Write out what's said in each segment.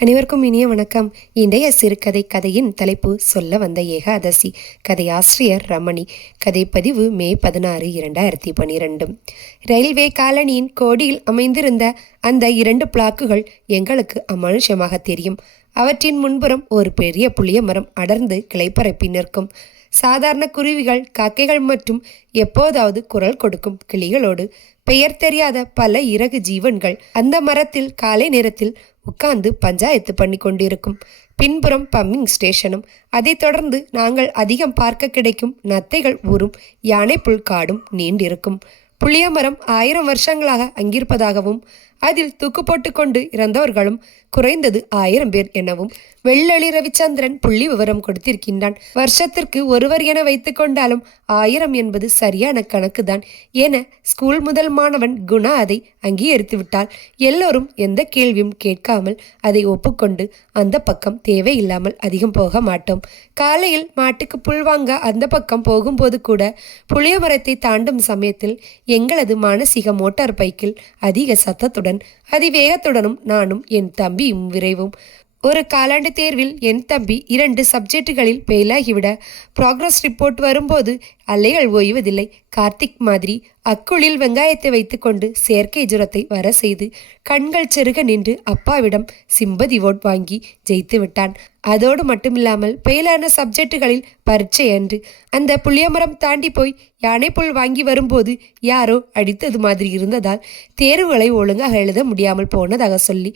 அனைவருக்கும் இனிய வணக்கம். இன்றைய சிறுகதை கதையின் தலைப்பு சொல்ல வந்த ஏகாதசி. கதையாசிரியர் ரமணி. கதைப்பதிவு மே பதினாறு இரண்டாயிரத்தி பனிரெண்டு. ரயில்வே காலனியின் கோடியில் அமைந்திருந்த அந்த இரண்டு பிளாக்குகள் எங்களுக்கு அமனுஷமாக தெரியும். அவற்றின் முன்புறம் ஒரு பெரிய புளிய மரம் அடர்ந்து கிளைப்பரப்பி நிற்கும். சாதாரண குருவிகள் காக்கைகள் மற்றும் எப்போதாவது குரல் கொடுக்கும் கிளிகளோடு பெயர் தெரியாத பல இறகு ஜீவன்கள் அந்த மரத்தில் காலை நேரத்தில் உட்கார்ந்து பஞ்சாயத்து பண்ணி கொண்டிருக்கும். பின்புறம் பம்மிங் ஸ்டேஷனும் அதைத் தொடர்ந்து நாங்கள் அதிகம் பார்க்க கிடைக்கும் நத்தைகள் ஊரும் புல் காடும் நீண்டிருக்கும். புளியமரம் ஆயிரம் வருஷங்களாக அங்கிருப்பதாகவும் அதில் தூக்கு போட்டுக்கொண்டு இறந்தவர்களும் குறைந்தது ஆயிரம் பேர் எனவும் வெள்ளளி ரவிச்சந்திரன் புள்ளி விவரம் கொடுத்திருக்கின்றான். வருஷத்திற்கு ஒருவர் என வைத்துக் கொண்டாலும் ஆயிரம் என்பது சரியான கணக்குதான் என ஸ்கூல் முதல் மாணவன் குணா அதை அங்கீகரித்து விட்டால் எல்லோரும் எந்த கேள்வியும் கேட்காமல் அதை ஒப்புக்கொண்டு அந்த பக்கம் தேவையில்லாமல் அதிகம் போக மாட்டோம். காலையில் மாட்டுக்கு புல் வாங்க அந்த பக்கம் போகும்போது கூட புளிய மரத்தை தாண்டும் சமயத்தில் எங்களது மானசீக மோட்டார் பைக்கில் அதிக சத்தத்துடன் அதிவேகத்துடனும் நானும் என் தம்பியும் விரைவும். ஒரு காலாண்டு தேர்வில் என் தம்பி இரண்டு சப்ஜெக்டுகளில் ஃபெயிலாகிவிட ப்ராக்ரஸ் ரிப்போர்ட் வரும்போது அலைகள் ஓய்வதில்லை கார்த்திக் மாதிரி அக்குளில் வெங்காயத்தை வைத்துக்கொண்டு செயற்கை ஜுரத்தை வர செய்து கண்கள் செருக நின்று அப்பாவிடம் சிம்பதி ஓட் வாங்கி ஜெயித்து விட்டான். அதோடு மட்டுமில்லாமல் பெயிலான சப்ஜெக்டுகளில் பரீட்சை அன்று அந்த புளியமரம் தாண்டி போய் யானை புல் வாங்கி வரும்போது யாரோ அடித்தது மாதிரி இருந்ததால் தேர்வுகளை ஒழுங்காக எழுத முடியாமல் போனதாக சொல்லி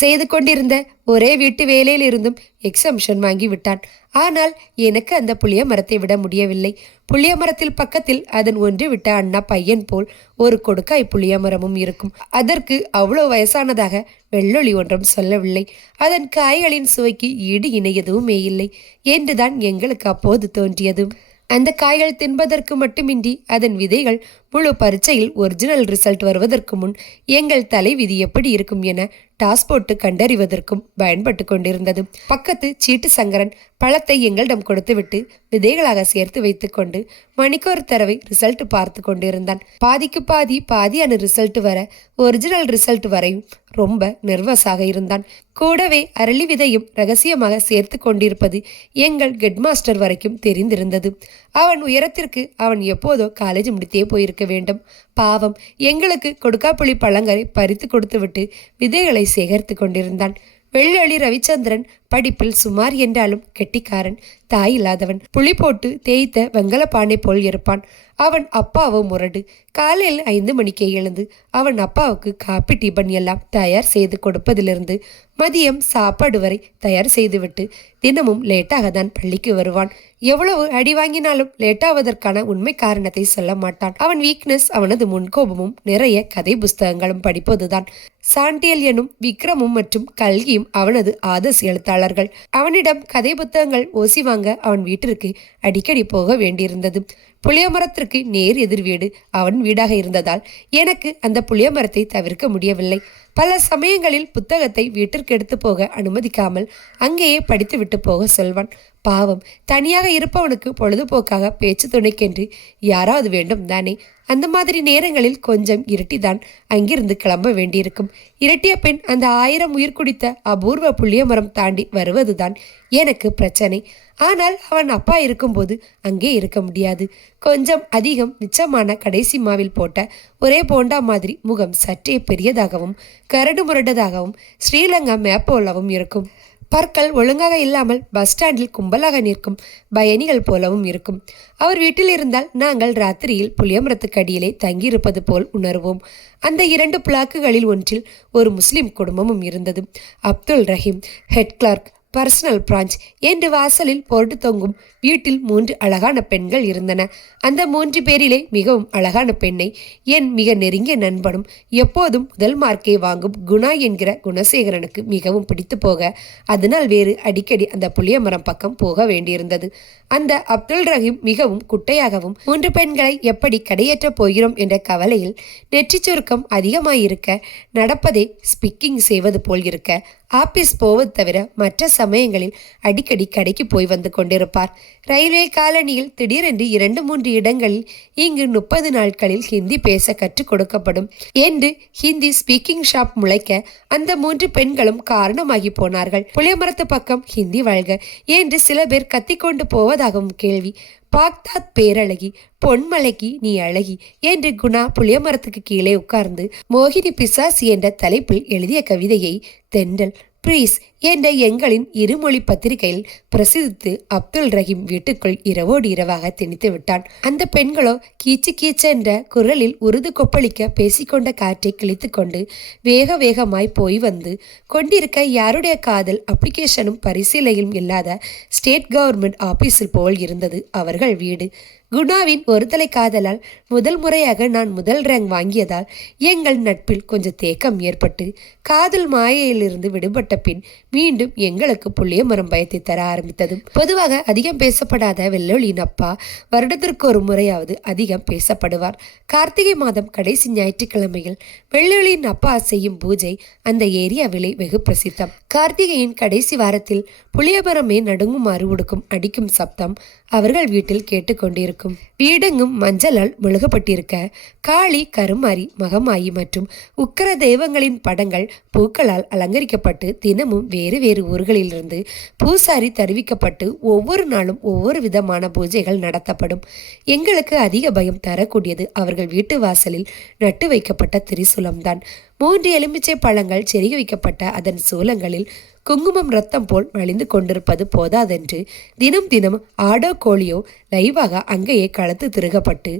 செய்து கொண்டிருந்த ஒரே வீட்டு வேலையில் இருந்தும் எக்ஸம்ஷன் வாங்கி விட்டான். ஆனால் எனக்கு அந்த புளிய மரத்தை விட முடியவில்லை. புளியமரத்தில் பக்கத்தில் அதன் ஒன்று விட்ட அண்ணா பையன் போல் ஒரு கொடுக்காய் புளியமரமும் இருக்கும். அதற்கு அவ்வளோ வயசானதாக வெள்ளொளி ஒன்றும் சொல்லவில்லை. அதன் காய்களின் சுவைக்கு ஈடு இணை எதுவுமே இல்லை என்றுதான் எங்களுக்கு அப்போது தோன்றியது. அந்த காய்கள் தின்பதற்கு மட்டுமின்றி அதன் விதைகள் முழு பரீட்சையில் ஒரிஜினல் ரிசல்ட் வருவதற்கு முன் எங்கள் தலைவிதி எப்படி இருக்கும் என டாஸ் போட்டு கண்டறிவதற்கும் பயன்பட்டு கொண்டிருந்தது. பக்கத்து சீட்டு சங்கரன் பழத்தை எங்களிடம் கொடுத்துவிட்டு விதைகளாக சேர்த்து வைத்துக்கொண்டு மணிக்கொரு தடவை ரிசல்ட் பார்த்து கொண்டிருந்தான். பாதிக்கு பாதி பாதியான ரிசல்ட் வர ஒரிஜினல் ரிசல்ட் வரையும் ரொம்ப நெர்வஸாக இருந்தான். கூடவே அரளி விதையும் ரகசியமாக சேர்த்து கொண்டிருப்பது எங்கள் ஹெட்மாஸ்டர் வரைக்கும் தெரிந்திருந்தது. அவன் உயரத்திற்கு அவன் எப்போதோ காலேஜ் முடித்தே போயிருக்க வேண்டும். பாவம் எங்களுக்கு கொடுக்காப்புளி பழங்களை பறித்து கொடுத்துவிட்டு விதைகளை சேகரித்து கொண்டிருந்தான். வெள்ளொளி ரவிச்சந்திரன் படிப்பில் சுமார் என்றாலும் கெட்டிக்காரன் தாய் இல்லாதவன் புளி போட்டு தேய்த்த வெங்கலப்பானை போல் இருப்பான். அவன் அப்பாவோ முரடு. காலையில் ஐந்து மணிக்கே எழுந்து அவன் அப்பாவுக்கு காப்பி டிபன் எல்லாம் தயார் செய்து கொடுப்பதிலிருந்து மதியம் சாப்பாடு வரை தயார் செய்துவிட்டு தினமும் லேட்டாக தான் பள்ளிக்கு வருவான். எவ்வளவு அடி வாங்கினாலும் லேட்டாவதற்கான உண்மை காரணத்தை சொல்ல மாட்டான். அவன் வீக்னஸ் அவனது முன்கோபமும் நிறைய கதை புஸ்தகங்களும் படிப்பதுதான். சாண்டியல் எனும் விக்ரமும் மற்றும் கல்கியும் அவனது ஆதஸ் எழுத்தாளர்கள் அவனிடம் கதை புத்தகங்கள் ஓசி வாங்க அவன் வீட்டிற்கு அடிக்கடி போக வேண்டியிருந்தது. புளியமரத்திற்கு நேர் எதிர் வீடு அவன் வீடாக இருந்ததால் எனக்கு அந்த புளியமரத்தை தவிர்க்க முடியவில்லை. பல சமயங்களில் புத்தகத்தை வீட்டிற்கு எடுத்து போக அனுமதிக்காமல் அங்கேயே படித்துவிட்டு போக சொல்வான். பாவம். தனியாக இருப்பவனுக்கு பொழுதுபோக்காக பேச்சு துணைக்கென்று யாராவது வேண்டும் தானே? அந்த மாதிரி நேரங்களில் கொஞ்சம் இருட்டிதான் அங்கிருந்து கிளம்ப வேண்டியிருக்கும். இரட்டிய பெண் அந்த ஆயிரம் உயிர் குடித்த அபூர்வ புளிய மரம் தாண்டி வருவதுதான் எனக்கு பிரச்சனை. ஆனால் அவன் அப்பா இருக்கும்போது அங்கே இருக்க முடியாது. கொஞ்சம் அதிகம் மிச்சமான கடைசி மாவில் போட்ட ஒரே போண்டா மாதிரி முகம் சற்றே பெரியதாகவும் கரடு முரடதாகவும் ஸ்ரீலங்கா மேப்போலவும் இருக்கும். பற்கள் ஒழுங்காக இல்லாமல் பஸ் ஸ்டாண்டில் கும்பலாக நிற்கும் பயணிகள் போலவும் இருக்கும். அவர் வீட்டில் இருந்தால் நாங்கள் ராத்திரியில் புளியமரத்துக்கு அடியிலே தங்கியிருப்பது போல் உணர்வோம். அந்த இரண்டு பிளாக்குகளில் ஒன்றில் ஒரு முஸ்லிம் குடும்பமும் இருந்தது. Abdul Rahim head clerk personal branch என்று வாசலில் பொருட்டு தொங்கும் வீட்டில் மூன்று அழகான பெண்கள் இருந்தன. அந்த மூன்று பேரிலே மிகவும் அழகான பெண்ணை என் மிக நெருங்கிய நண்பனும் எப்போதும் முதல் மார்க்கை வாங்கும் குணா என்கிற குணசேகரனுக்கு மிகவும் பிடித்து போக அதனால் வேறு அடிக்கடி அந்த புளிய மரம் பக்கம் போக வேண்டியிருந்தது. அந்த அப்துல் ரஹீம் மிகவும் குட்டையாகவும் மூன்று பெண்களை எப்படி கடையேற்றப் போகிறோம்? என்ற கவலையில் நெற்றி சுருக்கம் அதிகமாயிருக்க நடப்பதை ஸ்பிக்கிங் செய்வது போல் இருக்க ஆபீஸ் போவது தவிர மற்ற சமயங்களில் அடிக்கடி கடைக்கு போய் வந்து கொண்டிருப்பார். ரயில்வே காலனியில் திடீரென்று இரண்டு மூன்று இடங்களில் இங்கு முப்பது நாட்களில் ஹிந்தி பேச கற்றுக் கொடுக்கப்படும். என்று ஹிந்தி ஸ்பீக்கிங் ஷாப் முளைக்க அந்த மூன்று பெண்களும் காரணமாகி போனார்கள். புளியமரத்து பக்கம் ஹிந்தி வாழ்க என்று சில பேர் கத்திக்கொண்டு போவதாகவும் கேள்வி. பாக்தாத் பேரழகி பொன்மலைக்கு நீ அழகி என்று குணா புளியமரத்துக்கு கீழே உட்கார்ந்து மோகினி பிசாசி என்ற தலைப்பில் எழுதிய கவிதையை தென்றல் ப்ரீஸ் என்ற எங்களின் இருமொழி பத்திரிகையில் பிரசித்தித்து அப்துல் ரஹீம் வீட்டுக்குள் இரவோடு இரவாக திணித்து விட்டான். அந்த பெண்களோ கீச்சு கீச்சு என்ற குரலில் உருது கொப்பளிக்க பேசிக்கொண்ட காற்றை கிழித்து கொண்டு வேக வேகமாய் போய் வந்து கொண்டிருக்க யாருடைய காதல் அப்ளிகேஷனும் பரிசீலையும் இல்லாத ஸ்டேட் கவர்மெண்ட் ஆபீஸில் போல் இருந்தது. அவர்கள் வீடு குணாவின் ஒருதலை காதலால் முதல் முறையாக நான் முதல் ரேங்க் வாங்கியதால் எங்கள் நட்பில் கொஞ்சம் தேக்கம் ஏற்பட்டு காதல் மாயையிலிருந்து விடுபட்ட பின் மீண்டும் எங்களுக்கு புள்ளிய மரம் பயத்தை தர ஆரம்பித்தது. பொதுவாக அதிகம் பேசப்படாத வெள்ளொளியின் அப்பா வருடத்திற்கு ஒரு முறையாவது அதிகம் பேசப்படுவார். கார்த்திகை மாதம் கடைசி ஞாயிற்றுக்கிழமையில் வெள்ளொளியின் அப்பா செய்யும் பூஜை அந்த ஏரியாவிலே வெகு பிரசித்தம். கார்த்திகையின் கடைசி வாரத்தில் புளியமரமே நடுங்குமாறு உடுக்கும் அடிக்கும் சப்தம் அவர்கள் வீட்டில் கேட்டுக்கொண்டிருக்கும். வீடெங்கும் மஞ்சளால் முழுகப்பட்டிருக்க காளி கருமாரி மகமாயி மற்றும் உக்கர தெய்வங்களின் படங்கள் பூக்களால் அலங்கரிக்கப்பட்டு தினமும் வேறு வேறு ஊர்களிலிருந்து பூசாரி தருவிக்கப்பட்டு ஒவ்வொரு நாளும் ஒவ்வொரு விதமான பூஜைகள் நடத்தப்படும். எங்களுக்கு அதிக பயம் தரக்கூடியது அவர்கள் வீட்டு வாசலில் நட்டு வைக்கப்பட்ட திரிசூலம்தான். மூன்று எலுமிச்சை பழங்கள் செருகி வைக்கப்பட்ட அதன் சூலங்களில் குங்குமம் ரத்தம் போல் வழிந்து கொண்டிருப்பது போதாதென்று தினம் தினம் ஆடோ கோழியோ லைவாக அங்கேயே களத்து திருகப்பட்டு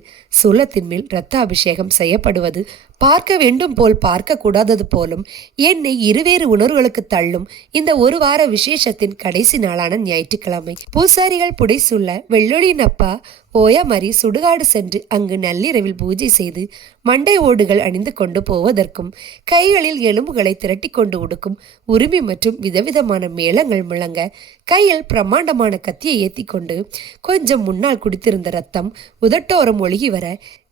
சூலத்தின் மேல் இரத்த அபிஷேகம் செய்யப்படுவது பார்க்க வேண்டும் போல் பார்க்க கூடாதது போலும் என்னை இருவேறு உணர்வுகளுக்கு தள்ளும் இந்த ஒரு வார விசேஷத்தின் கடைசி நாளான ஞாயிற்றுக்கிழமை. பூசாரிகள் புடைசூல வெள்ளொளி அப்பா ஓயாமறி சுடுகாடு சென்று அங்கு நள்ளிரவில் பூஜை செய்து மண்டை ஓடுகள் அணிந்து கொண்டு போவதற்கும் கைகளில் எலும்புகளை திரட்டி கொண்டு உடுக்கும் உரிமை மற்றும் விதவிதமான மேளங்கள் முழங்க கையில் பிரம்மாண்டமான கத்தியை ஏத்தி கொண்டு கொஞ்சம் முன்னால் குடித்திருந்த ரத்தம் உதட்டோரம் ஒழுகி வர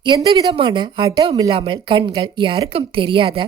எந்தவிதமான அட்டவுமில்லாமல் கண்கள் யாருக்கும் தெரியாத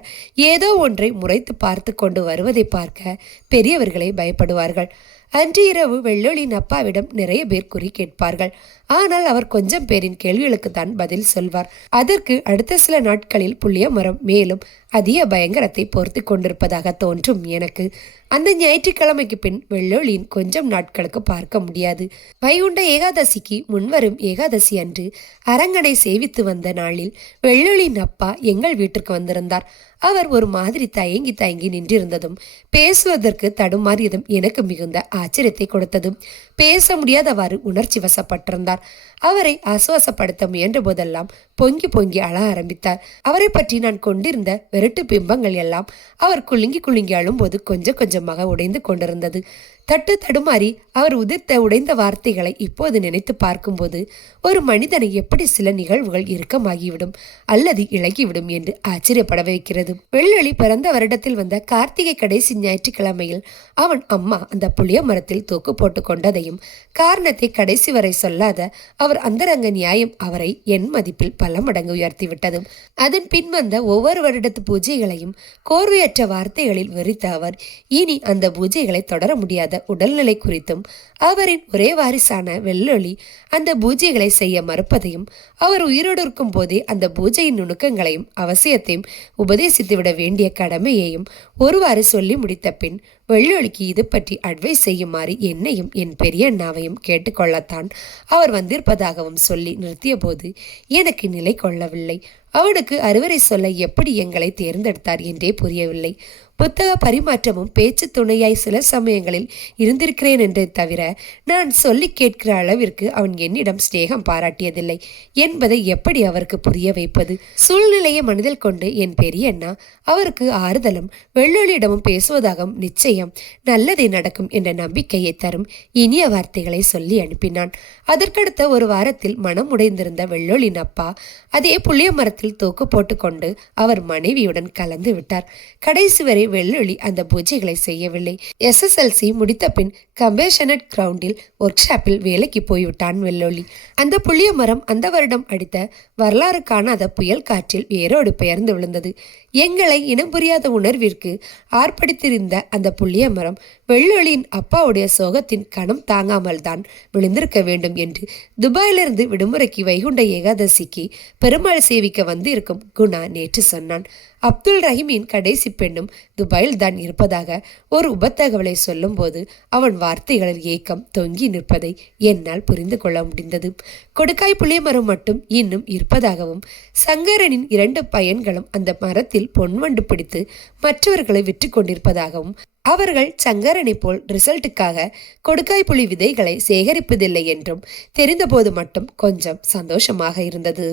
ஏதோ ஒன்றை முறைத்து பார்த்து கொண்டு வருவதை பார்க்க பெரியவர்களை பயப்படுவார்கள். அன்று இரவு வெள்ளொளியின் அப்பாவிடம் நிறைய பேர் குறி கேட்பார்கள். ஆனால் அவர் கொஞ்சம் பேரின் கேள்விகளுக்கு தான் பதில் சொல்வார். அதற்கு அடுத்த சில நாட்களில் புள்ளிய மரம் மேலும் அதிக பயங்கரத்தை பொறுத்து கொண்டிருப்பதாக தோன்றும் எனக்கு. அந்த ஞாயிற்றுக்கிழமைக்கு பின் வெள்ளொளியின் கொஞ்சம் நாட்களுக்கு பார்க்க முடியாது. வைகுண்ட ஏகாதசிக்கு முன்வரும் ஏகாதசி அன்று அரங்கனை சேவித்து வந்த நாளில் வெள்ளொளியின் அப்பா எங்கள் வீட்டிற்கு வந்திருந்தார். அவர் ஒரு மாதிரி தயங்கி தயங்கி நின்றிருந்ததும் பேசுவதற்கு தடுமாறியதும் எனக்கு மிகுந்த ஆச்சரியத்தை கொடுத்ததும் பேச முடியாதவாறு உணர்ச்சி வசப்பட்டிருந்தார். அவரை ஆசுவாசப்படுத்த முயன்ற போதெல்லாம் பொங்கி பொங்கி அழ ஆரம்பித்தார். அவரை பற்றி நான் கொண்டிருந்த விரட்டு பிம்பங்கள் எல்லாம் அவர் குலுங்கி குலுங்கி அழும்போது கொஞ்சம் கொஞ்சமாக உடைந்து கொண்டிருந்தது. தட்டு தடுமாறி அவர் உதிர்த்த உடைந்த வார்த்தைகளை இப்போது நினைத்து பார்க்கும்போது ஒரு மனிதனை எப்படி சில நிகழ்வுகள் இறுக்கமாகிவிடும் அல்லது இழகிவிடும் என்று ஆச்சரியப்பட வைக்கிறது. வெள்ளொளி பிறந்த வருடத்தில் வந்த கார்த்திகை கடைசி ஞாயிற்றுக்கிழமையில் அவன் அம்மா அந்த புளிய மரத்தில் தூக்கு போட்டு கொண்டதையும் காரணத்தை கடைசி வரை சொல்லாத அவர் அந்தரங்க நியாயம் அவரை என் மதிப்பில் பல மடங்கு உயர்த்திவிட்டது அதன் பின் வந்த ஒவ்வொரு வருடத்து பூஜைகளையும் கோர்வையற்ற வார்த்தைகளில் வெறித்த அவர் இனி அந்த பூஜைகளை தொடர முடியாது. உடல்நிலை குறித்தும் அவரின் ஒரே வாரிசான வெள்ளொளி அந்த பூஜைகளை செய்ய மறுப்பதையும் அவர் உயிரோடு இருக்கும் போதே அந்த பூஜையின் நுணுக்கங்களையும் அவசியத்தையும் உபதேசித்துவிட வேண்டிய கடமையையும் ஒருவாறு சொல்லி முடித்த பின் வெள்ளொளிக்கு இது பற்றி அட்வைஸ் செய்யுமாறு என்னையும் என் பெரிய அண்ணாவையும் கேட்டுக்கொள்ளத்தான் அவர் வந்திருப்பதாகவும் சொல்லி நிறுத்திய போது எனக்கு நிலை கொள்ளவில்லை. அவனுக்கு அறுவரை சொல்ல எப்படி எங்களை தேர்ந்தெடுத்தார் என்றே புரியவில்லை. புத்தக பரிமாற்றமும் பேச்சு துணையாய் சில சமயங்களில் இருந்திருக்கிறேன் என்றே தவிர நான் சொல்லி கேட்கிற அளவிற்கு அவன் என்னிடம் சிநேகம் பாராட்டியதில்லை. என்பதை எப்படி அவருக்கு புரிய வைப்பது? சூழ்நிலையை மனதில் கொண்டு என் பெரிய அண்ணா அவருக்கு ஆறுதலும் வெள்ளொளியிடமும் பேசுவதாகவும் நிச்சயம் நல்லதே நடக்கும் என்ற நம்பிக்கையை தரும் இனிய வார்த்தைகளை சொல்லி அனுப்பினான். அதற்கடுத்த ஒரு வாரத்தில் மனம் உடைந்திருந்த வெள்ளொளின் அப்பா அதே புளிய மரத்தில் தூக்கு போட்டுக்கொண்டு அவர் மனைவியுடன் கலந்து விட்டார். கடைசி வரை வெள்ளொளி அந்த பூஜைகளை செய்யவில்லை. எஸ்எஸ்எல்சி முடித்த பின் கம்பேஷனட் கிரவுண்டில் ஒர்க் ஷாப்பில் வேலைக்கு போய்விட்டான் வெள்ளொளி. அந்த புளிய மரம் அந்த வருடம் அடித்த வரலாறு காணாத புயல் காற்றில் வேரோடு பெயர்ந்து விழுந்தது. எங்களை இனம் புரியாத உணர்விற்கு ஆர்ப்படித்திருந்த அந்த புள்ளிய மரம் வெள்ளொளியின் அப்பாவுடைய சோகத்தின் கணம் தாங்காமல் தான் விழுந்திருக்க வேண்டும் என்று துபாயிலிருந்து விடுமுறைக்கு வைகுண்ட ஏகாதசிக்கு பெருமாள் சேவிக்க வந்து இருக்கும் குணா நேற்று சொன்னான். அப்துல் ரஹீமின் கடைசி பெண்ணும் துபாயில் தான் இருப்பதாக ஒரு உபத்தகவலை சொல்லும்போது அவன் வார்த்தைகளில் ஏக்கம் தொங்கி நிற்பதை என்னால் புரிந்து கொள்ள முடிந்தது. கொடுக்காய் புளிய மரம் மட்டும் இன்னும் இருப்பதாகவும் சங்கரனின் இரண்டு பயன்களும் அந்த மரத்தில் பொன்வண்டு பிடித்து மற்றவர்களை விற்று கொண்டிருப்பதாகவும் அவர்கள் சங்கரனை போல் ரிசல்ட்டுக்காக கொடுக்காய் புலி விதைகளை சேகரிப்பதில்லை என்றும் தெரிந்தபோது மட்டும் கொஞ்சம் சந்தோஷமாக இருந்தது.